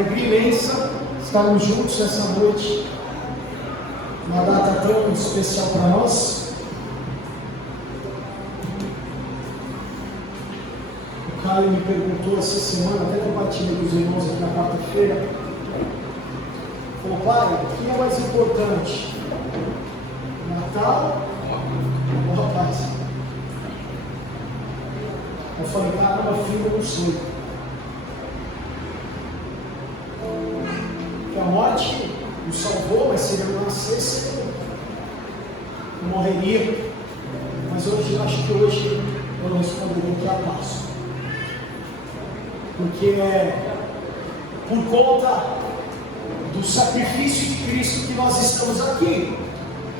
alegria imensa estarmos juntos nessa noite, uma data tão especial para nós. O Caio me perguntou essa semana, até compartilhei com os irmãos aqui na quarta-feira, falou: pai, o que é mais importante? Natal ou rapaz? Eu falei: caramba, filho, eu não sei. Que a morte nos salvou, mas se ele não nascesse, eu morreria. Mas hoje, eu acho que hoje eu responderia que é a Páscoa. Porque é por conta do sacrifício de Cristo que nós estamos aqui.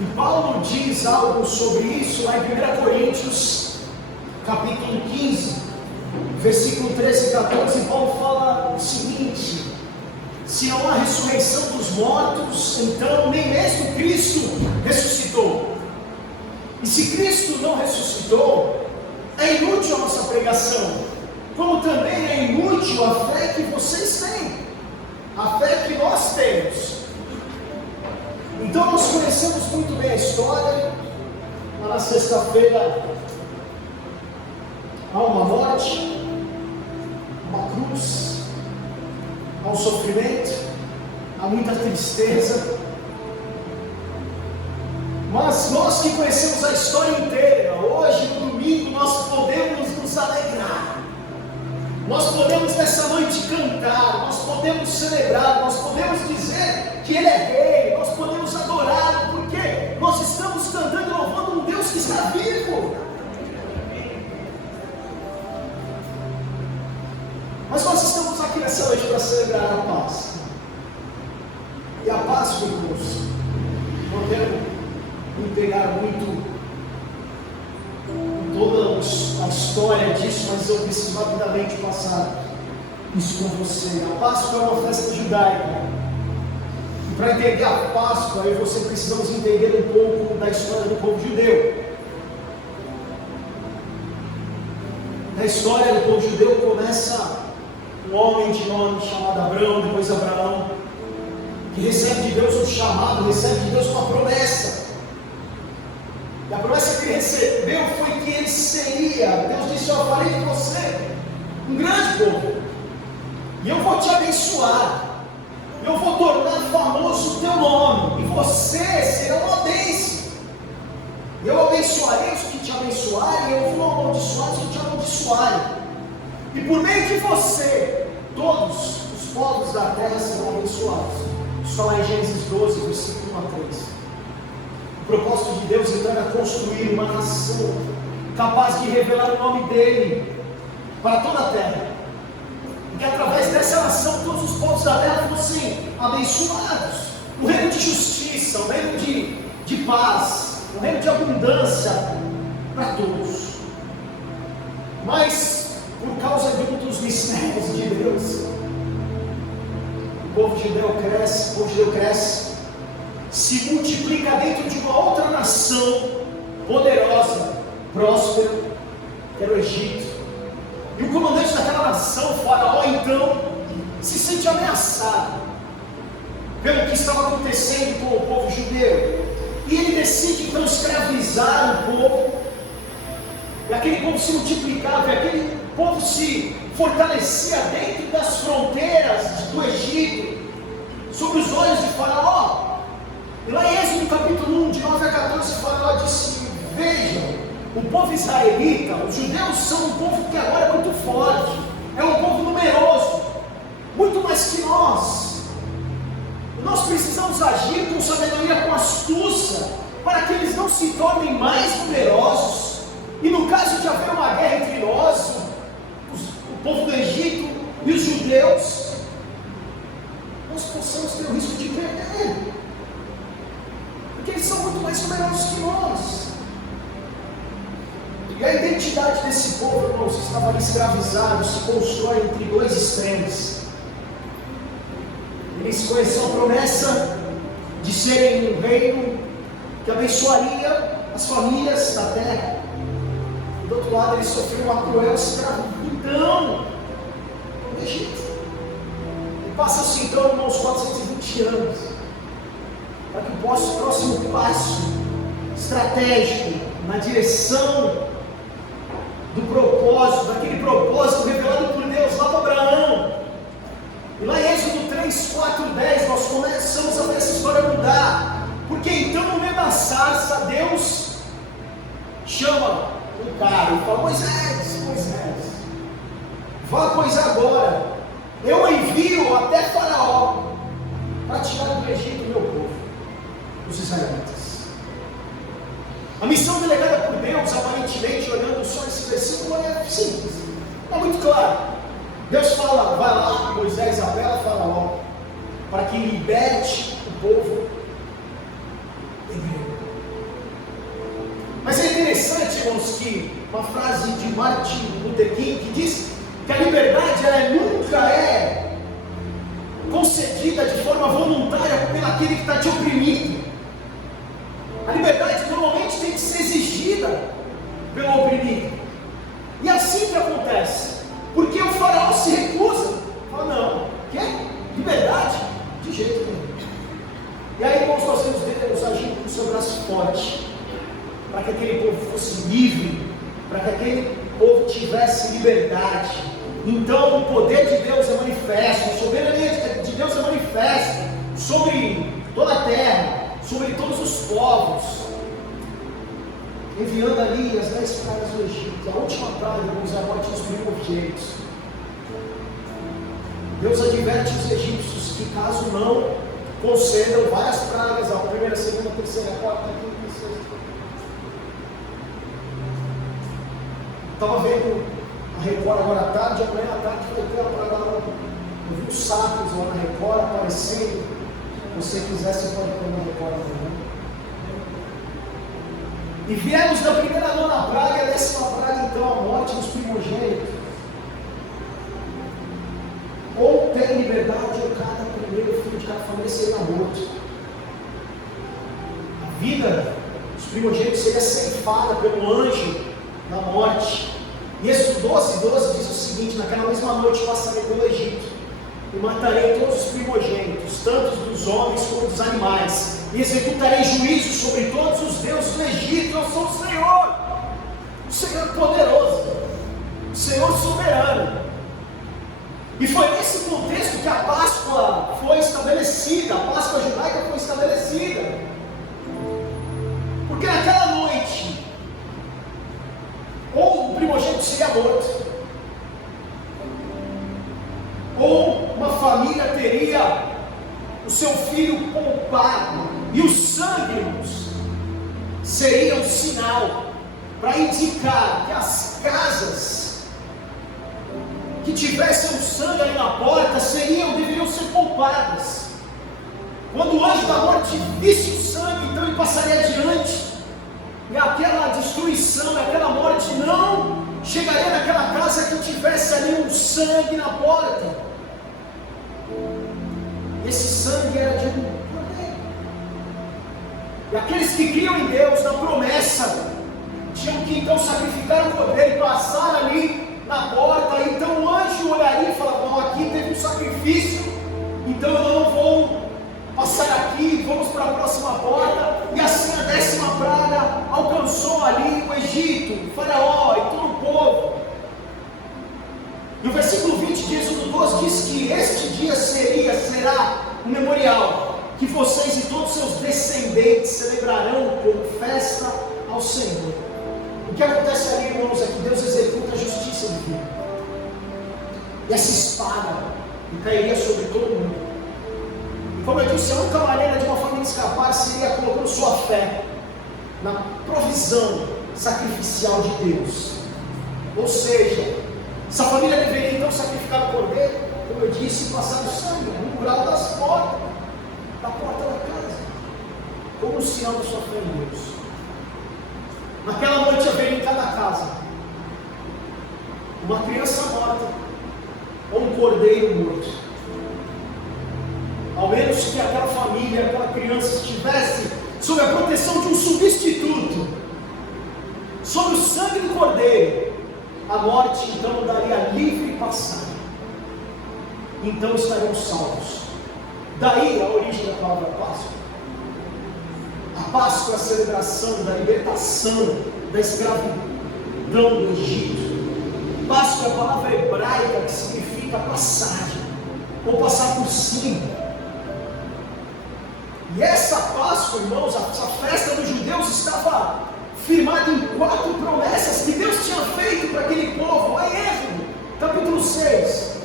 E Paulo diz algo sobre isso lá em 1 Coríntios, capítulo 15, versículo 13 e 14. Paulo fala o seguinte: se não há ressurreição dos mortos, então nem mesmo Cristo ressuscitou. E se Cristo não ressuscitou, é inútil a nossa pregação, como também é inútil a fé que vocês têm, a fé que nós temos. Então nós conhecemos muito bem a história. Lá na sexta-feira há uma morte, uma cruz, há um sofrimento, há muita tristeza. Mas nós que conhecemos a história inteira, hoje no domingo nós podemos nos alegrar. Nós podemos nessa noite cantar, nós podemos celebrar, nós podemos dizer que Ele é Rei, nós podemos adorá-lo, porque nós estamos cantando e louvando um Deus que está vivo. Mas nós estamos aqui nessa noite para celebrar a Páscoa. E a Páscoa, irmãos, não quero me pegar muito toda a história disso, mas eu preciso rapidamente passar isso com você. A Páscoa é uma festa judaica. E para entender a Páscoa, eu e você precisamos entender um pouco da história do povo judeu. Na história do povo judeu começa um homem de nome chamado Abraão, depois Abraão, que recebe de Deus um chamado, recebe de Deus uma promessa. E a promessa que ele recebeu foi que ele seria, Deus disse: eu farei de você um grande povo, e eu vou te abençoar, eu vou tornar famoso o teu nome, e você será uma bênção. Eu abençoarei os que te abençoarem, eu vou amaldiçoar os que te amaldiçoarem. E por meio de você, todos os povos da terra serão abençoados. Isso está lá em Gênesis 12, versículo 1 a 3. O propósito de Deus então era construir uma nação capaz de revelar o nome dEle para toda a terra. E que através dessa nação todos os povos da terra fossem abençoados. Um reino de justiça, um reino de paz, um reino de abundância para todos. Mas por causa de um dos mistérios de Deus, o povo judeu cresce, se multiplica dentro de uma outra nação poderosa, próspera, que era o Egito. E o comandante daquela nação, o Faraó, então se sente ameaçado pelo que estava acontecendo com o povo judeu, e ele decide então escravizar o povo. E aquele povo se multiplicava, e aquele povo se fortalecia dentro das fronteiras do Egito, sob os olhos de Faraó. E lá em Êxodo capítulo 1, de 9 a 14, Faraó disse: vejam, o povo israelita, os judeus são um povo que agora é muito forte, é um povo numeroso, muito mais que nós. Nós precisamos agir com sabedoria, com astúcia, para que eles não se tornem mais numerosos. E no caso de haver uma guerra entre nós, o povo do Egito e os judeus, nós possamos ter o risco de perder, porque eles são muito mais numerosos que nós. E a identidade desse povo, irmãos, que estava ali escravizado, se constrói entre dois extremos. Eles conheciam a promessa de serem um reino que abençoaria as famílias da terra. Do outro lado, eles sofreram uma cruel escravidão no Egito. Passam-se então, irmãos, 420 anos, para que o próximo passo estratégico na direção do propósito, daquele propósito revelado por Deus lá para Abraão. E lá em Êxodo 3, 4, 10, nós começamos a ver essa história mudar. Porque então no meio da sarça, Deus chama um cara e fala: Moisés, vá pois agora, eu envio até Faraó para tirar do Egito o meu povo, os israelitas. A missão delegada por Deus, aparentemente, olhando só esse versículo, é simples, é muito claro. Deus fala: vai lá, Moisés, apela a Faraó, para que liberte o povo hebreu. Mas é interessante, irmãos, que uma frase de Martin Luther King que diz que a liberdade ela nunca é concedida de forma voluntária pelo aquele que está te oprimindo. A liberdade normalmente tem que ser exigida pelo oprimido. E assim que acontece. Porque o faraó se recusa. Fala: não, quer liberdade? De jeito nenhum. E aí, irmãos, nós temos Deus agindo com o seu braço forte, para que aquele povo fosse livre, para que aquele povo tivesse liberdade. Então o poder de Deus é manifesto, a soberania de Deus é manifesta sobre toda a terra, sobre todos os povos, enviando ali as 10 pragas do Egito. A última praga, irmãos, é a morte dos primogênitos. Deus adverte os egípcios que caso não concedam várias pragas, a primeira, a segunda, a terceira, a quarta, a quinta e a sexta. Estava vendo a Record agora à tarde, amanhã à tarde vai ter a praga lá. Eu vi os sapos lá na Record aparecendo. Se você quiser, você pode pôr na Record também. E viemos da primeira a nona praga, e a 10ª praga, então, a morte dos primogênitos. Ou tem liberdade, ou cada primeiro filho de cada família seria morto. A vida dos primogênitos seria ceifada pelo anjo da morte. E Êxodo 12, 12 diz o seguinte: naquela mesma noite passarei pelo Egito, e matarei todos os primogênitos, tanto dos homens como dos animais, e executarei juízo sobre todos os deuses do Egito. Eu sou o Senhor poderoso, o Senhor soberano. E foi nesse contexto que a Páscoa foi estabelecida, a Páscoa judaica foi estabelecida. Porque naquela noite, ou o primogênito seria morto, ou uma família teria o seu filho poupado, e o sangue, irmãos, seria um sinal para indicar que as casas que tivessem o sangue ali na porta deveriam ser poupadas. Quando o anjo da morte visse o sangue, então ele passaria adiante, e aquela destruição, aquela morte não chegaria naquela casa que tivesse ali um sangue na porta. Esse sangue era de um cordeiro. E aqueles que criam em Deus, na promessa, tinham que então sacrificar o cordeiro e passar ali na porta. Então o anjo olharia e falava: não, aqui teve um sacrifício, então eu não vou passar aqui, vamos para a próxima porta. E assim a 10ª praga alcançou ali o Egito, o Faraó e todo o povo. E o versículo 20 de Êxodo 12 diz que este dia será um memorial, que vocês e todos os seus descendentes celebrarão como festa ao Senhor. O que acontece ali, irmãos, é que Deus executa a justiça divina. E essa espada cairia sobre todo mundo. E como eu disse, a única maneira de uma família escapar seria colocando sua fé na provisão sacrificial de Deus. Ou seja, essa família deveria então sacrificar o cordeiro, como eu disse, passar o sangue no umbral das portas, da porta da casa, como um sinal da sua fé em Deus. Naquela noite haveria em cada casa uma criança morta ou um cordeiro morto. Ao menos que aquela família, aquela criança estivesse sob a proteção de um substituto, sob o sangue do cordeiro, a morte então daria livre passagem. então estaremos salvos. Daí a origem da palavra Páscoa. A Páscoa é a celebração da libertação da escravidão do Egito. Páscoa é a palavra hebraica que significa passagem, ou passar por cima. E essa Páscoa, irmãos, essa festa dos judeus estava firmada em 4 promessas que Deus tinha feito para aquele povo. Lá em Êxodo, capítulo 6.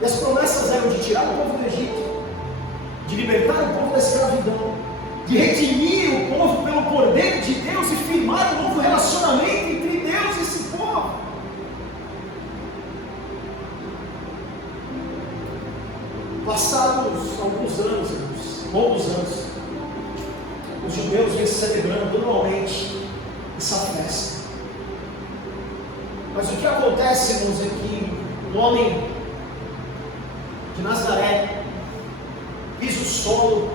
E as promessas eram de tirar o povo do Egito, de libertar o povo da escravidão, de redimir o povo pelo poder de Deus e firmar um novo relacionamento entre Deus e esse povo. Passados alguns anos, longos anos, os judeus vêm celebrando anualmente essa festa. Mas o que acontece, irmãos, é que um homem de Nazaré pisa o solo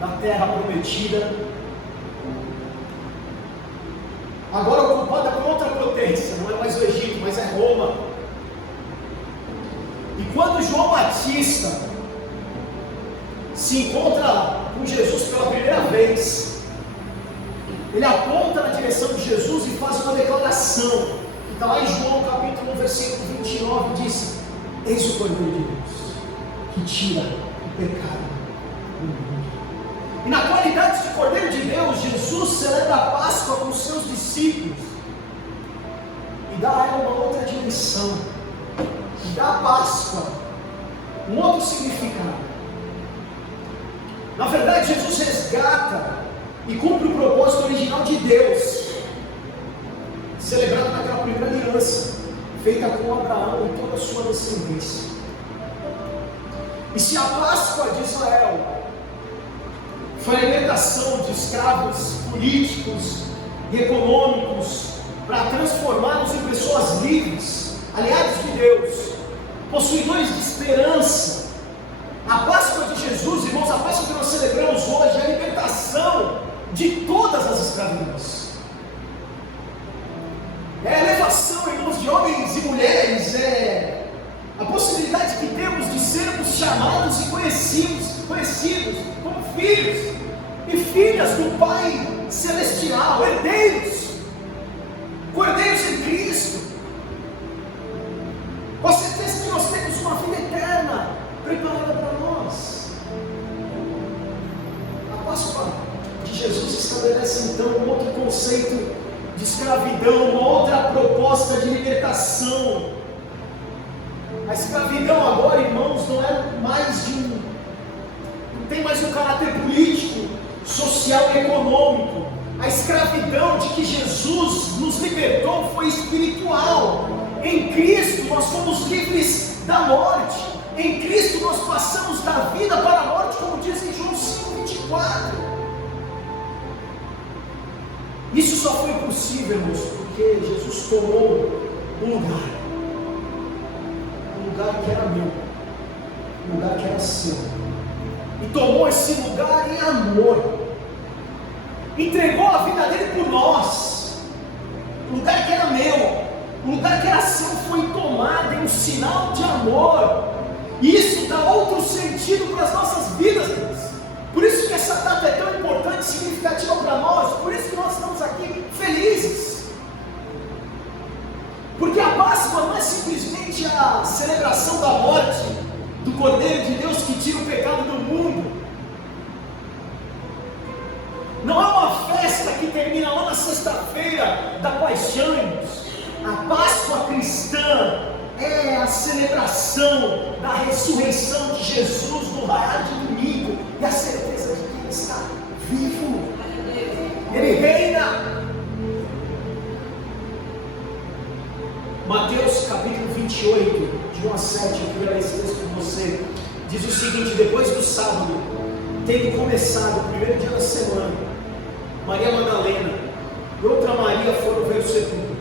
da terra prometida, agora ocupada por outra potência, não é mais o Egito, mas é Roma. E quando João Batista se encontra com Jesus pela primeira vez, ele aponta na direção de Jesus e faz uma declaração, que está lá em João capítulo 1, versículo 29, diz: eis o Cordeiro de Deus, que tira o pecado do mundo. E na qualidade de Cordeiro de Deus, Jesus celebra a Páscoa com os seus discípulos e dá a ela uma outra dimensão, e dá a Páscoa um outro significado. Na verdade, Jesus resgata e cumpre o propósito original de Deus, celebrado naquela primeira aliança feita com Abraão e toda a sua descendência. E se a Páscoa de Israel foi a libertação de escravos políticos e econômicos para transformá-los em pessoas livres, aliados de Deus, possuidores de esperança, a Páscoa de Jesus, irmãos, a Páscoa que nós celebramos hoje é a libertação de todas as escravidões. É a elevação, irmãos, de homens e mulheres, é a possibilidade que temos de sermos chamados e conhecidos como filhos e filhas do Pai Celestial, herdeiros, cordeiros em Cristo. Com a certeza que nós temos uma vida eterna preparada para nós. A Páscoa de Jesus estabelece então um outro conceito de escravidão, uma outra proposta de libertação. A escravidão agora, irmãos, não tem mais um caráter político, social e econômico. A escravidão de que Jesus nos libertou foi espiritual. Em Cristo nós fomos livres da morte. Em Cristo nós passamos da vida para a morte, como diz em João 5,24. Isso só foi possível, irmãos, porque Jesus tomou um lugar que era meu, um lugar que era seu, e tomou esse lugar em amor, entregou a vida dele por nós. O lugar que era meu, o lugar que era seu, foi tomado em um sinal de amor. E isso dá outro sentido para as nossas vidas, irmãos. Por isso que essa data é tão importante e significativa para nós. Por isso que nós estamos aqui felizes. Porque a Páscoa não é simplesmente a celebração da morte do Cordeiro de Deus que tira o pecado do mundo. Não é uma festa que termina lá na sexta-feira da paixão, irmãos. A Páscoa cristã é a celebração da ressurreição de Jesus no raiar de domingo e a certeza de que Ele está vivo. Ele reina. Mateus capítulo 28, de 1 a 7, eu queria ler esse texto com você. Diz o seguinte: depois do sábado, tendo começado o primeiro dia da semana, Maria Madalena e outra Maria foram ver o sepulcro.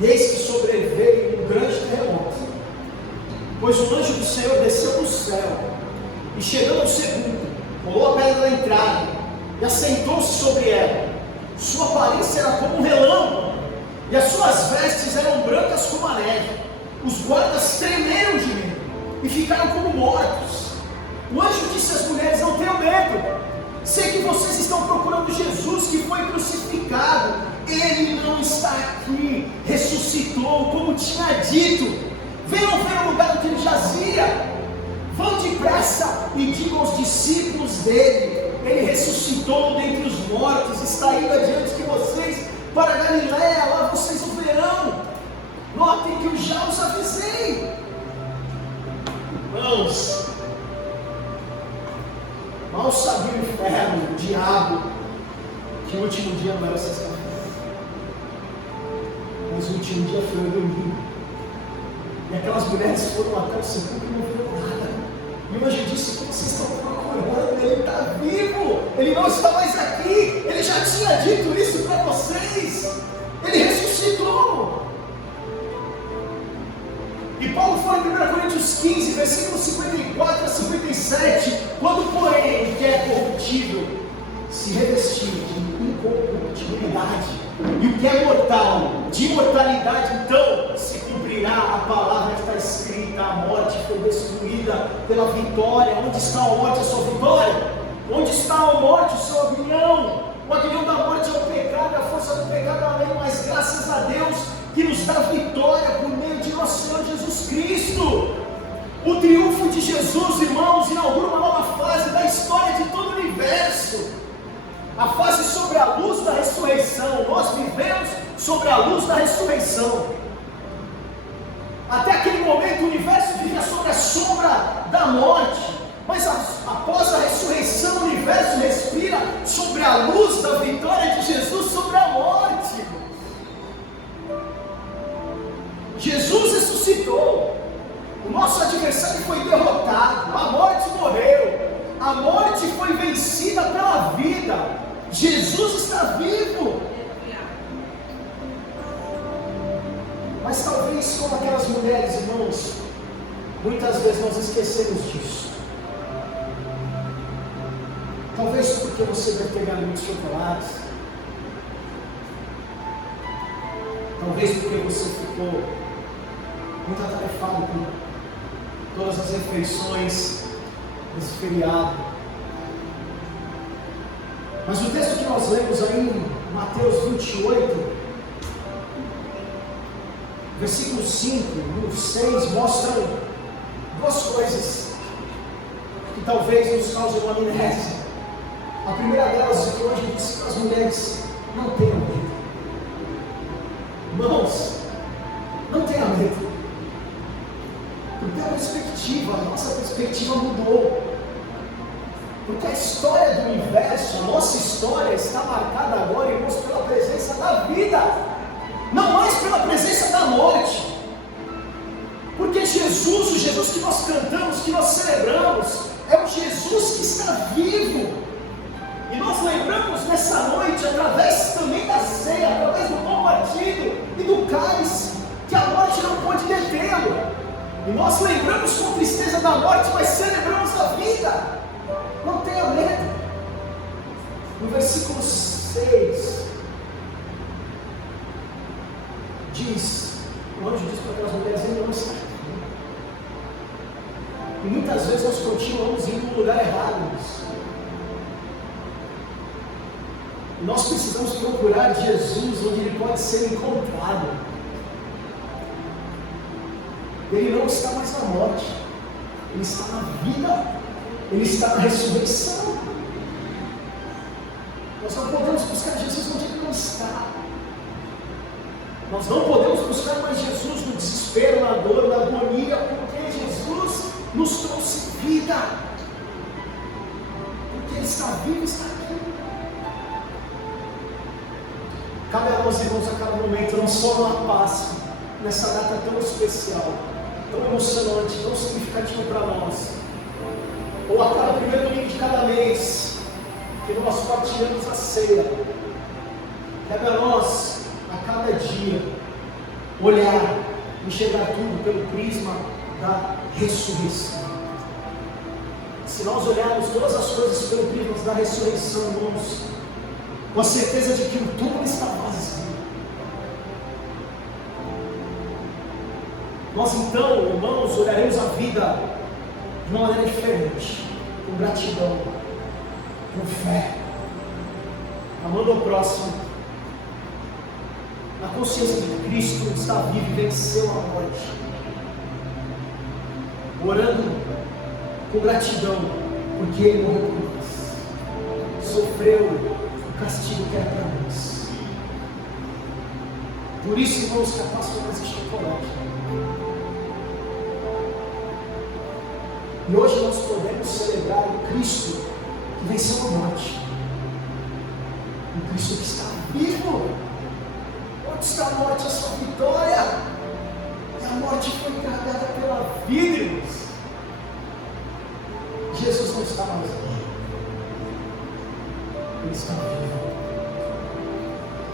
E eis que sobreveio um grande terremoto, pois o anjo do Senhor desceu do céu, e chegando ao sepulcro, rolou a pedra da entrada, e assentou-se sobre ela. Sua aparência era como um relâmpago, e as suas vestes eram brancas como a neve. Os guardas tremiam e ficaram como mortos. O anjo disse às mulheres: não tenham medo, sei que vocês estão procurando Jesus que foi crucificado. Ele não está aqui, ressuscitou, como tinha dito. Venham ver o lugar onde ele jazia. Vão depressa e digam aos discípulos dele: ele ressuscitou dentre os mortos, está indo adiante de vocês para Galiléia, lá vocês o verão. Notem que eu já os avisei. Irmãos, mal sabia o inferno, o diabo, que o último dia não era sexta-feira, mas o último dia foi o domingo. E aquelas mulheres foram até o sepulcro e não viram nada. E o anjo disse: que vocês estão procurando? Ele está vivo, ele não está mais aqui, ele já tinha dito isso para vocês, ele ressuscitou. E Paulo fala em 1 Coríntios 15, versículos 54 a 57, quando porém o que é corruptível se revestir de incorruptibilidade, e o que é mortal de imortalidade, então se cumprirá a palavra que está escrita: a morte foi destruída pela vitória. Onde está a morte, a sua vitória? Onde está a morte, o seu aguilhão? O aguilhão da morte é o pecado, a força do pecado é a lei, mas graças a Deus que nos dá vitória por meio de nosso Senhor Jesus Cristo. O triunfo de Jesus, irmãos, inaugura uma nova fase da história de todo o universo. A fase sobre a luz da ressurreição. Nós vivemos sobre a luz da ressurreição. Até aquele momento o universo vivia sobre a sombra da morte, mas após a ressurreição o universo respira sobre a luz da vitória de Jesus sobre a morte. Jesus ressuscitou, o nosso adversário foi derrotado, a morte morreu, a morte foi vencida pela vida. Jesus está vivo. Mas talvez, como aquelas mulheres, irmãos, muitas vezes nós esquecemos disso. Talvez porque você deve ter ganho muitos chocolates. Talvez porque você ficou muito atarefado com todas as refeições desse feriado. Mas o texto que nós lemos aí em Mateus 28, versículo 5 e o 6 mostram duas coisas que talvez nos causem uma amnésia. A primeira delas é que hoje disse para as mulheres: não tenham medo. Irmãos, não tenham medo. Porque a perspectiva, a nossa perspectiva mudou. Porque a história do universo, a nossa história está marcada agora, irmãos, pela presença da vida, não mais pela presença da morte. Porque Jesus, o Jesus que nós cantamos, que nós celebramos, é o Jesus que está vivo. E nós lembramos nessa noite, através também da ceia, através do pão partido e do cálice, que a morte não pode detê-lo. E nós lembramos com tristeza da morte, mas celebramos a vida. Não tenha medo. No versículo 6 diz, o anjo diz para aquelas mulheres: ele não está aqui. E muitas vezes nós continuamos indo no lugar errado. Nós precisamos procurar Jesus onde ele pode ser encontrado. Ele não está mais na morte, ele está na vida, ele está na ressurreição. Nós não podemos buscar Jesus onde ele não está. Nós não podemos buscar mais Jesus no desespero, na dor, na agonia, porque Jesus nos trouxe vida. Porque ele está vivo, está aqui. Cabe a nós, irmãos, a cada momento, não só na Páscoa, nessa data tão especial, tão emocionante, tão significativa para nós, ou a cada primeiro domingo de cada mês, que nós partilhamos a ceia. Cabe a nós, a cada dia, olhar, enxergar tudo pelo prisma da ressurreição. Se nós olharmos todas as coisas pelo prisma da ressurreição, irmãos, com a certeza de que o túmulo está vazio, Nós então, irmãos, olharemos a vida de uma maneira diferente, com gratidão, com fé, amando ao próximo, na consciência de que Cristo está vivo e venceu a morte, orando com gratidão, porque Ele morreu por nós, sofreu o castigo que era para nós. Por isso, irmãos, que a Páscoa não existe chocolate. E hoje nós podemos celebrar o Cristo que venceu a morte, o Cristo que está vivo. Onde está a morte? A sua vitória. E a morte foi carregada pela vida, irmãos. Jesus não está mais aqui. Ele está vivo.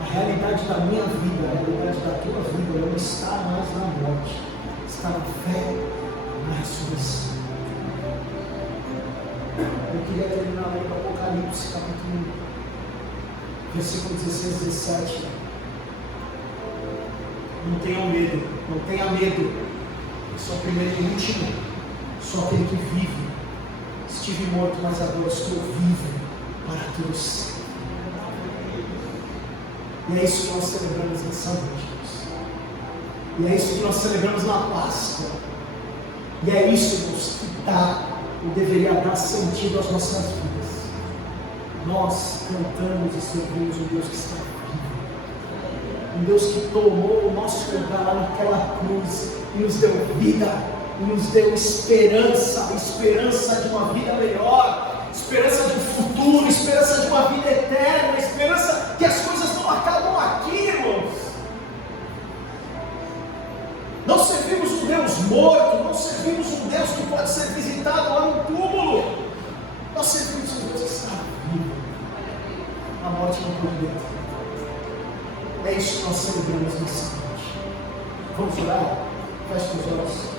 A realidade da minha vida, a realidade da tua vida, não está mais na morte, está na fé, na ressurreição. Eu queria terminar lendo Apocalipse, capítulo 1, versículo 16 e 17. Não tenham medo, não tenha medo. Eu sou o primeiro e o último, sou aquele que vive. Estive morto, mas agora estou vivo para todos sempre. E é isso que nós celebramos nessa noite. E é isso que nós celebramos na Páscoa. E é isso, irmãos, que dá ou deveria dar sentido às nossas vidas. Nós cantamos e servimos um Deus que está vivo, um Deus que tomou o nosso lugar lá naquela cruz e nos deu vida, e nos deu esperança, esperança de uma vida melhor, esperança de um futuro, esperança de uma vida eterna, esperança que as coisas não acabam aqui, irmãos. Não servimos um Deus morto, não servimos um Deus que pode ser visitado lá no túmulo. Nós servimos um Deus que está vivo. A morte não pode deter. É isso que nós celebramos nessa noite. Vamos orar? Feche os olhos.